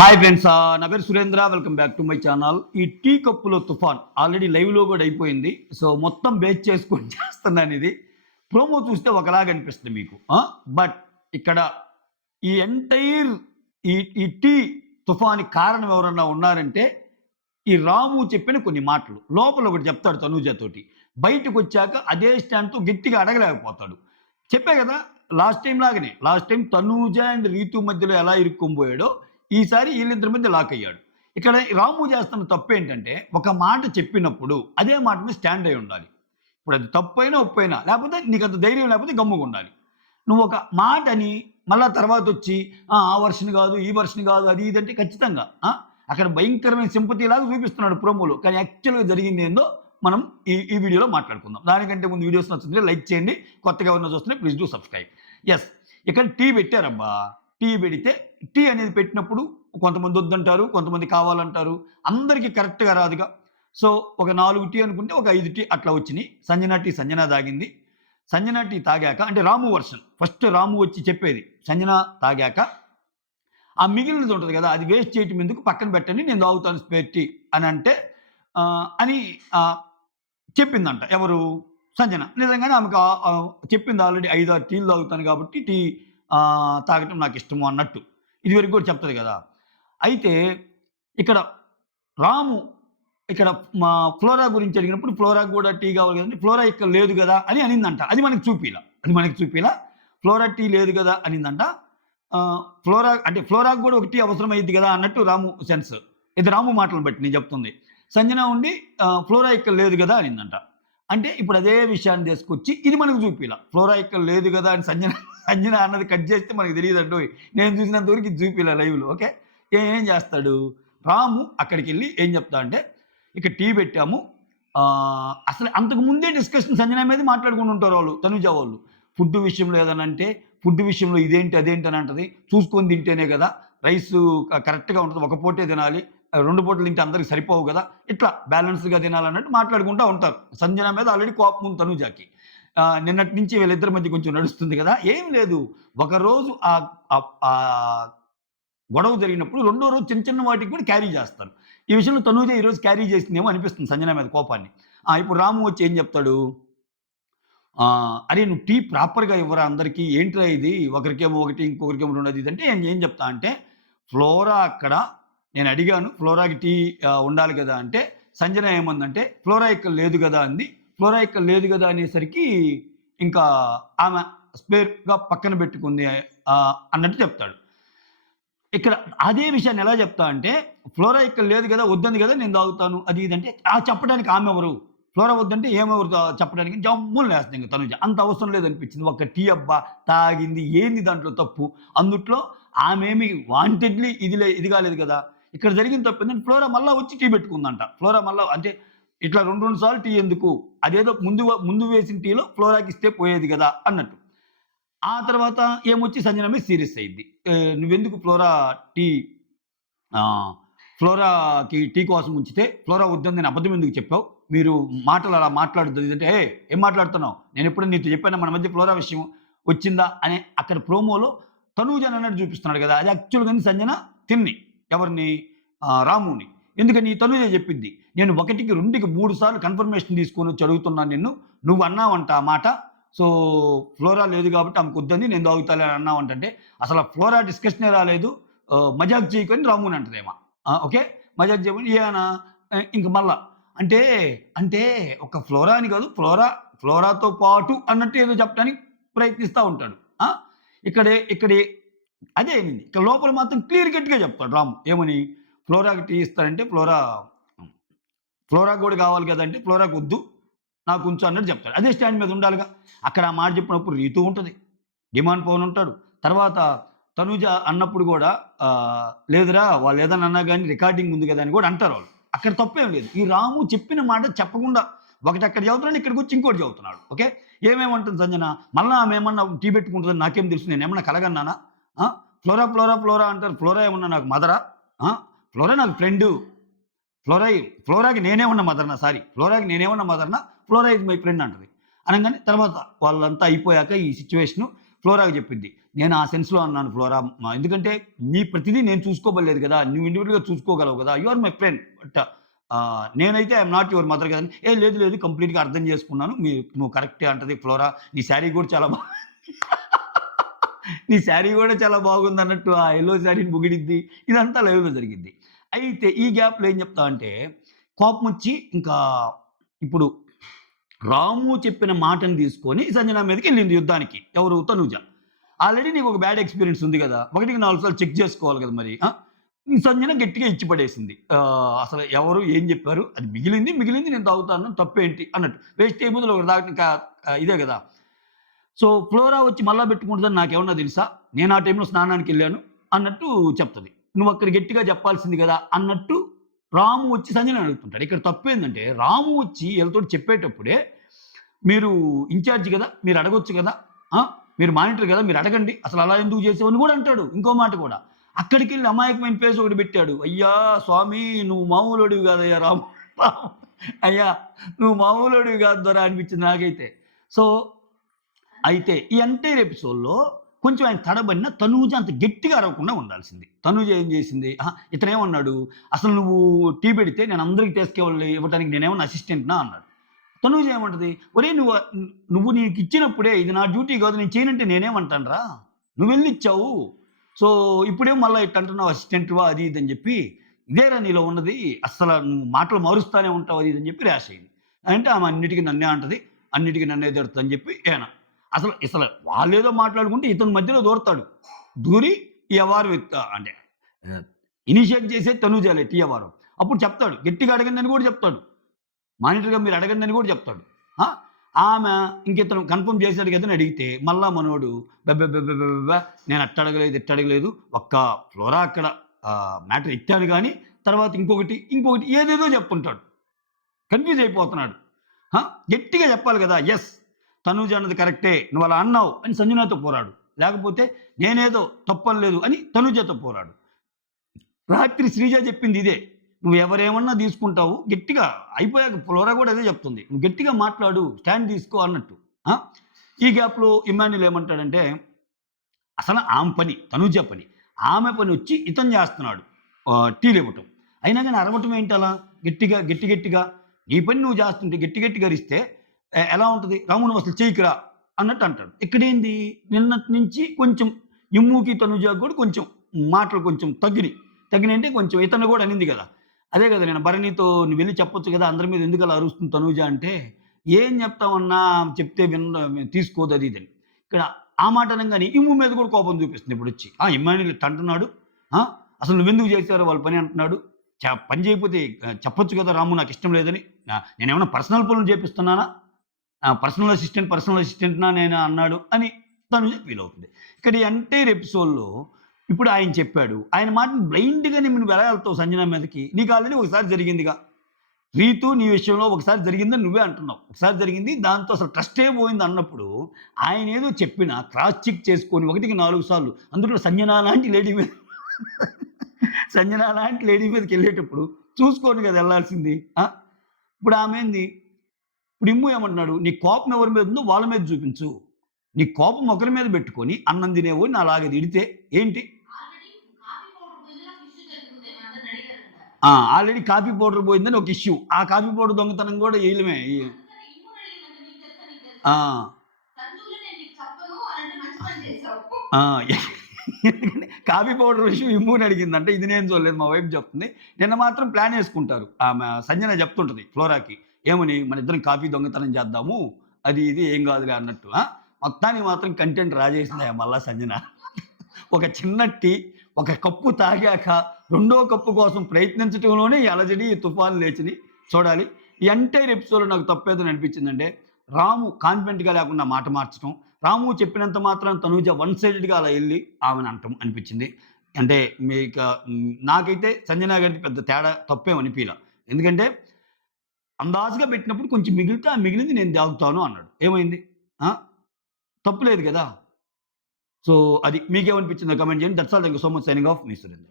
Hi friends, నా పేరు Surendra. Welcome back to my channel. ఈ టీ కప్పులో తుఫాన్ ఆల్రెడీ లైవ్లో కూడా అయిపోయింది. సో మొత్తం బేస్ చేసుకొని చేస్తున్నాను. ఇది ప్రోమో చూస్తే ఒకలాగా అనిపిస్తుంది మీకు, బట్ ఇక్కడ ఈ ఎంటైర్ ఈ టీ తుఫాన్ కారణం ఎవరన్నా ఉన్నారంటే ఈ రాము చెప్పిన కొన్ని మాటలు. లోపల ఒకటి చెప్తాడు తనూజతోటి, బయటకు వచ్చాక అదే స్టాండ్తో గట్టిగా అడగలేకపోతాడు. చెప్పే కదా లాస్ట్ టైం లాగానే. Last time Tanuja and Ritu మధ్యలో ఎలా ఇరుక్కొనిపోయాడో ఈసారి వీళ్ళిద్దరి మధ్య లాక్ అయ్యాడు. ఇక్కడ రాము చేస్తున్న తప్పు ఏంటంటే, ఒక మాట చెప్పినప్పుడు అదే మాట మీద స్టాండ్ అయి ఉండాలి. ఇప్పుడు అది తప్పైనా ఒప్పైనా, లేకపోతే నీకు అంత ధైర్యం లేకపోతే గమ్ముగా ఉండాలి. నువ్వు ఒక మాట అని మళ్ళా తర్వాత వచ్చి ఆ వర్షన్ కాదు, ఈ వర్షన్ కాదు, అది ఇదంటే ఖచ్చితంగా అక్కడ భయంకరమైన సింపతి లాగా చూపిస్తున్నాడు ప్రోమోలో. కానీ యాక్చువల్గా జరిగింది ఏందో మనం ఈ వీడియోలో మాట్లాడుకుందాం. దానికంటే ముందు వీడియోస్ నచ్చుతుంటే లైక్ చేయండి. కొత్తగా ఎవరైనా చూస్తుంటే ప్లీజ్ డూ సబ్స్క్రైబ్. ఎస్, ఇక్కడ టీ పెట్టారబ్బా. టీ పెడితే టీ అనేది పెట్టినప్పుడు కొంతమంది వద్దంటారు, కొంతమంది కావాలంటారు. అందరికీ కరెక్ట్గా రాదుగా. సో ఒక 4 టీ అనుకుంటే ఒక 5 టీ అట్లా వచ్చినాయి. సంజన తాగింది. సంజన టీ తాగాక, అంటే రాము వర్షన్, ఫస్ట్ రాము వచ్చి చెప్పేది సంజన తాగాక ఆ మిగిలినది ఉంటుంది కదా, అది వేస్ట్ చేయటం ఎందుకు, పక్కన పెట్టండి, నేను తాగుతాను స్పేర్ టీ అని అంటే అని చెప్పిందంట. ఎవరు? సంజన. నిజంగానే ఆమెకు చెప్పింది ఆల్రెడీ 5-6 టీలు తాగుతాను కాబట్టి టీ తాగటం నాకు ఇష్టము అన్నట్టు ఇదివరకు కూడా చెప్తుంది కదా. అయితే ఇక్కడ రాము ఇక్కడ మా ఫ్లోరా గురించి అడిగినప్పుడు ఫ్లోరా కూడా టీ కావాలి కదండి, ఫ్లోరా ఇక్కడ లేదు కదా అని అనిందంట. అది మనకి చూపిలా. ఫ్లోరా టీ లేదు కదా అనిందంట. ఫ్లోరా అంటే ఫ్లోరాకు కూడా ఒక టీ అవసరం అయ్యింది కదా అన్నట్టు రాము సెన్స్. ఇది రాము మాటలను బట్టి నేను చెప్తుంది. సంజన ఉండి ఫ్లోరా ఇక్కడ లేదు కదా అనిందంట. అంటే ఇప్పుడు అదే విషయాన్ని తీసుకొచ్చి ఇది మనకు చూపిలా. ఫ్లోరా ఇక్కడ లేదు కదా అని సంజన అన్నది కట్ చేస్తే మనకు తెలియదండి. నేను చూసినంతవరకు ఇది చూపిలా లైవ్లో. ఓకే, ఏం చేస్తాడు రాము? అక్కడికి వెళ్ళి ఏం చెప్తా అంటే, ఇక్కడ టీ పెట్టాము, అసలు అంతకు ముందే డిస్కషన్ సంజన మీద మాట్లాడుకుంటూ ఉంటారు వాళ్ళు, తనుజ వాళ్ళు. ఫుడ్ విషయంలో ఏదైనా అంటే, ఫుడ్ విషయంలో ఇదేంటి అదేంటి అని అంటది. చూసుకొని తింటేనే కదా రైస్ కరెక్ట్గా ఉంటుంది, ఒక పూటే తినాలి, 2 పూటలు తింటే అందరికి సరిపోవు కదా, ఇట్లా బ్యాలెన్స్గా తినాలన్నట్టు మాట్లాడుకుంటూ ఉంటారు. సంజన మీద ఆల్రెడీ కోపం ఉంది తనుజాకి. నిన్నటి నుంచి వీళ్ళిద్దరి మధ్య కొంచెం నడుస్తుంది కదా. ఏం లేదు, ఒకరోజు గొడవ జరిగినప్పుడు రెండో రోజు చిన్న వాటికి కూడా క్యారీ చేస్తారు. ఈ విషయంలో తనూజ ఈరోజు క్యారీ చేసిందేమో అనిపిస్తుంది సంజన మీద కోపాన్ని. ఇప్పుడు రాము వచ్చి ఏం చెప్తాడు, అరే నువ్వు టీ ప్రాపర్గా ఇవ్వరా అందరికీ, ఏంట్రా ఇది, ఒకరికేమో ఒకటి ఇంకొకరికేమో 2 అది ఇదంటే ఏం చెప్తా అంటే, ఫ్లోరా అక్కడ నేను అడిగాను ఫ్లోరాకి టీ ఉండాలి కదా అంటే, సంజన ఏమందంటే ఫ్లోరా ఇక్కడ లేదు కదా అంది. ఫ్లోరా ఇక్కడ లేదు కదా అనేసరికి ఇంకా ఆమె స్పేర్గా పక్కన పెట్టుకుంది అన్నట్టు చెప్తాడు. ఇక్కడ అదే విషయాన్ని ఎలా చెప్తా అంటే, ఫ్లోరా ఇక్కడ లేదు కదా, వద్దంది కదా, నేను తాగుతాను అది ఇదంటే చెప్పడానికి ఆమె ఎవరు? ఫ్లోరా వద్దంటే ఏమెవరు చెప్పడానికి జమ్ములు లేస్తుంది ఇంకా తనుజ. అంత అవసరం లేదనిపించింది. ఒక టీ అబ్బా తాగింది, ఏంది దాంట్లో తప్పు? అందుట్లో ఆమెమి వాంటెడ్లీ ఇది కాలేదు కదా. ఇక్కడ జరిగిన తప్పు ఏంటంటే ఫ్లోరా మళ్ళీ వచ్చి టీ పెట్టుకుందంట. ఫ్లోరా మళ్ళీ అంటే ఇట్లా 2 సార్లు టీ ఎందుకు, అదేదో ముందు వేసిన టీలో ఫ్లోరాకి ఇస్తే పోయేది కదా అన్నట్టు. ఆ తర్వాత ఏమొచ్చి సంజన మీద సీరియస్ అయ్యింది. నువ్వెందుకు ఫ్లోరాకి టీ కోసం ఉంచితే ఫ్లోరా వద్దని నేను అబద్ధం ఎందుకు చెప్పావు, మీరు మాటలు అలా మాట్లాడుతుంది అంటే, ఏం మాట్లాడుతున్నావు, నేను ఎప్పుడైనా నీతో చెప్పాను మన మధ్య ఫ్లోరా విషయం వచ్చిందా అని అక్కడ ప్రోమోలో తనూజ అన్నట్టు చూపిస్తున్నాడు కదా. అది యాక్చువల్గా సంజన తిన్ని ఎవరిని, రాముని. ఎందుకని తనూజ చెప్పింది, నేను 1కి 2కి 3 సార్లు కన్ఫర్మేషన్ తీసుకొని వచ్చి అడుగుతున్నాను నువ్వు అన్నావంట ఆ మాట. సో ఫ్లోరా లేదు కాబట్టి ఆమెకు వద్దని నేను తాగుతాలే అని అన్నావంటే, అసలు ఫ్లోరా డిస్కషనే రాలేదు, మజాక్ చేయకొని రాముని అంటదేమా. ఓకే, మజాక్ చేయమని ఏనా ఇంక మళ్ళా అంటే ఒక ఫ్లోరా అని కాదు, ఫ్లోరాతో పాటు అన్నట్టు ఏదో చెప్పడానికి ప్రయత్నిస్తూ ఉంటాడు. ఇక్కడే అదే అయింది. ఇక్కడ లోపల మాత్రం క్లియర్ కట్గా చెప్తాడు రాము. ఏమని, ఫ్లోరాకి టీ ఇస్తారంటే ఫ్లోరా కూడా కావాలి కదంటే ఫ్లోరాకి వద్దు నాకు కొంచెం అన్నట్టు చెప్తాడు. అదే స్టాండ్ మీద ఉండాలిగా. అక్కడ ఆ మాట చెప్పినప్పుడు రీతు ఉంటుంది, డిమాండ్ పవన్ ఉంటాడు. తర్వాత తనూజ అన్నప్పుడు కూడా లేదురా వాళ్ళు ఏదైనా అన్నా కానీ రికార్డింగ్ ఉంది కదా అని కూడా అంటారు వాళ్ళు. అక్కడ తప్పేం లేదు. ఈ రాము చెప్పిన మాట చెప్పకుండా ఒకటి అక్కడ చదువుతున్నాడు, ఇక్కడికి వచ్చి ఇంకోటి చదువుతున్నాడు. ఓకే, ఏమేమంటుంది సంజన, మళ్ళీ ఆమె ఏమన్నా టీ పెట్టుకుంటుందని నాకేం తెలుసు, నేను ఏమన్నా కలగన్నానా? ఫ్లోరా అంటారు. ఫ్లోరా ఏమన్నా నాకు మదరా? ఫ్లోరా నాకు ఫ్రెండు. ఫ్లోరాకి నేనేమన్నా మదర్నా? ఫ్లోరా ఇస్ మై ఫ్రెండ్ అంటది. అనగానే తర్వాత వాళ్ళంతా అయిపోయాక ఈ సిచ్యువేషను ఫ్లోరాకి చెప్పింది. నేను ఆ సెన్స్‌లో అన్నాను ఫ్లోరా. ఎందుకంటే నీ ప్రతిదీ నేను చూసుకోబల్లేదు కదా! నువ్వు ఇండివిడ్యువల్‌గా చూసుకోగలవు కదా! You are my friend. But నేనైతే I am not your mother కదని. ఏ లేదు లేదు కంప్లీట్‌గా అర్థం చేసుకున్నాను. నువ్వు కరెక్టే అంటది ఫ్లోరా. నీ శారీ కూడా చాలా నీ శారీ కూడా చాలా బాగుందన్నట్టు ఆ యెల్లో శారీని పొగిడిద్ది. ఇదంతా లైవ్‌లో జరిగిద్ది. అయితే ఈ గ్యాప్‌లో ఏం చెప్తామంటే కోపమొచ్చి ఇంకా ఇప్పుడు రాము చెప్పిన మాటను తీసుకొని సంజన మీదకెళ్ళింది యుద్ధానికి. ఎవరు? తనూజ. ఆల్రెడీ నీకొక బ్యాడ్ ఎక్స్‌పీరియన్స్ ఉంది గదా! ఒకటికి 4 సార్లు చెక్ జేసుకోవాలి గదా మరి. ఈ సంజన గట్టిగా ఇచ్చి పడేసింది. అసలు ఎవరు ఏం జెప్పారు? అది మిగిలింది నేను తాగుతాను తప్పేంటి అన్నట్టు. వేస్ట్ అయిపోతే ఒకటి తాగటం ఇదే గదా! సో, ఫ్లోరా వచ్చి మళ్ళా పెట్టుకుంటదని నాకేమన్నా తెలుసా? నేను ఆ టైంలో స్నానానికెళ్ళాను అన్నట్టు చెప్తది. నువ్వక్కడ గట్టిగా చెప్పాల్సింది గదా! అన్నట్టు రాము వచ్చి సంజనని అడుగుతుంటాడు. ఇక్కడ తప్పేందంటే రాము వచ్చి ఈళ్ళతోటి చెప్పేటప్పుడే మీరు ఇన్‌చార్జ్ గదా! మీరు అడగొచ్చు గదా! ఆ! మీరు మానిటర్ గదా! మీరు అడగండి. అసలు అలా ఎందుకు చేసావు అని గూడా అంటాడు. ఇంకో మాట కూడా. అక్కడికెళ్ళి అమాయకమైన ఫేస్ ఒకటి పెట్టాడు. అయ్యా స్వామి నువ్వు మామూలోడివి గాదయ్యా రాము. అయ్యా నువ్వు మామూలోడివి గాదు దొర అనిపించింది నాకైతే. సో అయితే ఈ ఎంటైర్ ఎపిసోడ్‌లో కొంచెం ఆయన తడబడిన తనూజ అంత గట్టిగా అరవకుండా ఉండాల్సింది. తనూజ ఏం చేసింది? ఇతనేమన్నాడు? "అసలు నువ్వు టీ పెడితే నేను అందరికి తీసుకెళ్ళి ఇవ్వటానికి నేనేమన్నా అసిస్టెంట్‌నా?" అన్నాడు. తనూజ ఏమంటది? "ఒరేయ్ నువ్వు నీకిచ్చినప్పుడే ఇది నా డ్యూటీ కాదు నేను చేయనంటే నేనేమంటానురా? నువ్వెళ్ళిచ్చావు. సో ఇప్పుడేమో మళ్ళా ఇట్ట అంటున్నావు అసిస్టెంట్‌వా అది ఇది అని చెప్పి, ఇదేరా నీలో ఉన్నది. అస్సల నువ్వు మాటలు మారుస్తానే ఉంటావు అది ఇది అని చెప్పి ర్యాష్ అయింది. అంటే ఆమె అన్నిటికి నన్నే అంటది. అన్నిటికి నన్నే తిడతదని చెప్పి ఈయన. అసలు వాళ్ళేదో మాట్లాడుకుంటే ఇతను మధ్యలో దూరతాడు. దూరి ఈ వ్యవహారం అంటే ఆహ్, ఇనిషియేట్ చేసేది తనూజాలే టీ వ్యవహారం. అప్పుడు చెప్తాడు. గట్టిగా అడగండి అని కూడా చెప్తాడు. మానిటర్‌గా మీరు అడగండి అని కూడా చెప్తాడు. ఆ! ఆమె ఇంకితను కన్ఫర్మ్ చేసాడు కదా అని అడిగితే మళ్ళా మనోడు బెబ్బెబ్బెబ్బెబ్బెబ్బ నేను అట్ట అడగలేదు, ఇట్ట అడగలేదు. ఒక్క ఫ్లోరా అక్కడ మ్యాటర్ ఎత్తాడు గానీ తర్వాత ఇంకొకటి ఏదేదో చెప్తుంటాడు. కన్‌ఫ్యూజ్ అయిపోతున్నాడు. ఆ! గట్టిగా చెప్పాలి గదా! యెస్. తనూజ అన్నది కరెక్టే. నువ్వలా అన్నావు అని సంజనతో పోరాడు. లేకపోతే నేనేదో తప్పనలేదు అని తనూజతో పోరాడు. రాత్రి శ్రీజ చెప్పింది ఇదే. నువ్వు ఎవరేమన్నా తీసుకుంటావు. గట్టిగా అయిపోయాక ఫ్లోరా గూడా అదే చెప్తుంది. నువ్వు గట్టిగా మాట్లాడు. స్టాండ్ తీసుకో అన్నట్టు. ఆ! ఈ గ్యాప్‌లో ఇమ్మాన్యుల్ ఏమంటాడంటే అసలు ఆమె పని, తనూజ పని. ఆమె పనొచ్చి ఇతను జేస్తున్నాడు. టీలివ్వటం. అయినా గాని అరవటం ఏంటలా? గట్టిగా నీ పని నువ్వు జేస్తుంటే గట్టిగా అరిస్తే ఎలా ఉంటది? రాము నువ్వసలు చెయ్యకురా అన్నట్టు అంటాడు. ఇక్కడేంది నిన్నటి నుంచి కొంచెం ఇమ్ముకి, తనుజాకి గూడా కొంచెం మాటలు కొంచెం తగ్గినియి. తగ్గినియంటే కొంచెం ఇతను గూడా అనింది గదా! అదే గదా! నేను భరణితో "నువ్వెళ్లి చెప్పొచ్చు గదా! అందరి మీద ఎందుకలా అరుస్తుంది తనూజ" అంటే, "ఏం జెప్తామన్నా చెప్తే తీసుకోదు" అది ఇదని. ఇక్కడ ఆ మాట అనంగానే ఇమ్ము మీద కూడా కోపం చూపిస్తుంది ఇప్పుడొచ్చి. ఇమ్మాన్యుల్ ఇట్ట అంటున్నాడు. ఆ! అసలు నువ్వెందుకు చేశారు వాళ్ళ పని అంటున్నాడు. పని చేయకపోతే చెప్పొచ్చు కదా రాము నాకిష్టం లేదని. నేనేమన్నా పర్సనల్ పనులు చేపిస్తున్నానా? పర్సనల్ అసిస్టెంట్‌నా నేను అన్నాడు అని తనుజ ఫీల్ అవుతుంది. ఇక్కడ ఈ ఎంటైర్ ఎపిసోడ్‌లో ఇప్పుడు ఆయన చెప్పాడు. ఆయన మాటని బ్లైండ్‌గా నువ్వెలా ఎళ్తావు సంజన మీదకి? నీకు ఆల్రెడీ ఒకసారి జరిగిందిగా. రీతు నీ విషయంలో ఒకసారి జరిగిందని నువ్వే అంటున్నావు. ఒకసారి జరిగింది. దాంతో అసలు ట్రస్టే పోయిందన్నప్పుడు, ఆయనేదో చెప్పినా క్రాస్ చెక్ చేసుకొని 1కి 4 సార్లు అందులో సంజన లాంటి లేడీ మీద సంజన లాంటి లేడీ మీదకెళ్ళేటప్పుడు చూసుకొని కదా ఎళ్ళాల్సింది. ఇప్పుడు ఆమేంది, ఇప్పుడు ఇమ్ము ఏమంటున్నాడు, నీ కోపం ఎవరి మీద ఉందో వాళ్ళ మీద చూపించు. నీ కోపం ఒకరి మీద పెట్టుకొని అన్నం తినేవోడిని అలాగ తిడితే ఏంటి? ఆల్రెడీ కాఫీ పౌడర్ పోయిందని ఒక ఇష్యూ. ఆ కాఫీ పౌడర్ దొంగతనం కూడా ఈళ్ళమే. ఆ! ఆ! ఎందుకంటే కాఫీ పౌడర్ విషయం ఇమ్ముని అడిగిందంట. ఇది నేను చూడలేదు. మా వైఫ్ చెప్తుంది. నిన్న మాత్రం ప్లాన్ యేసుకుంటారు. ఆమె సంజన చెప్తుంటది ఫ్లోరాకి. ఏమని మనిద్దరం కాఫీ దొంగతనం చేద్దాము. అది ఇది ఏం కాదులే అన్నట్టు. మొత్తానికి మాత్రం కంటెంట్ రాజేసింది మళ్ళా సంజన. ఒక చిన్న టీ, ఒక కప్పు తాగాక రెండో కప్పు కోసం ప్రయత్నించటంలోనే ఈ అలజడి, ఈ తుఫాను లేచినియి. చూడాలి. ఈ ఎంటైర్ ఎపిసోడ్‌లో నాకు తప్పేదని అనిపించిందంటే, రాము కాన్ఫిడెంట్‌గా లేకుండా మాట మార్చటం. రాము చెప్పినంత మాత్రాన తనూజ వన్ సైడెడ్‌గా అలా ఎళ్లి ఆమెని అనటం అనిపించింది. అంటే నాకైతే సంజన గారిది పెద్ద తేడా తప్పేం అనిపియలా. ఎందుకంటే అందాజుగా పెట్టినప్పుడు కొంచెం మిగిలితే ఆ మిగిలింది నేను తాగుతాను అన్నాడు. ఏమైంది? ఆ! తప్పు లేదు గదా! సో, అది మీకేమనిపించిందో కామెంట్ చేయండి. That's all. Thank you so much. Signing off me Surendra.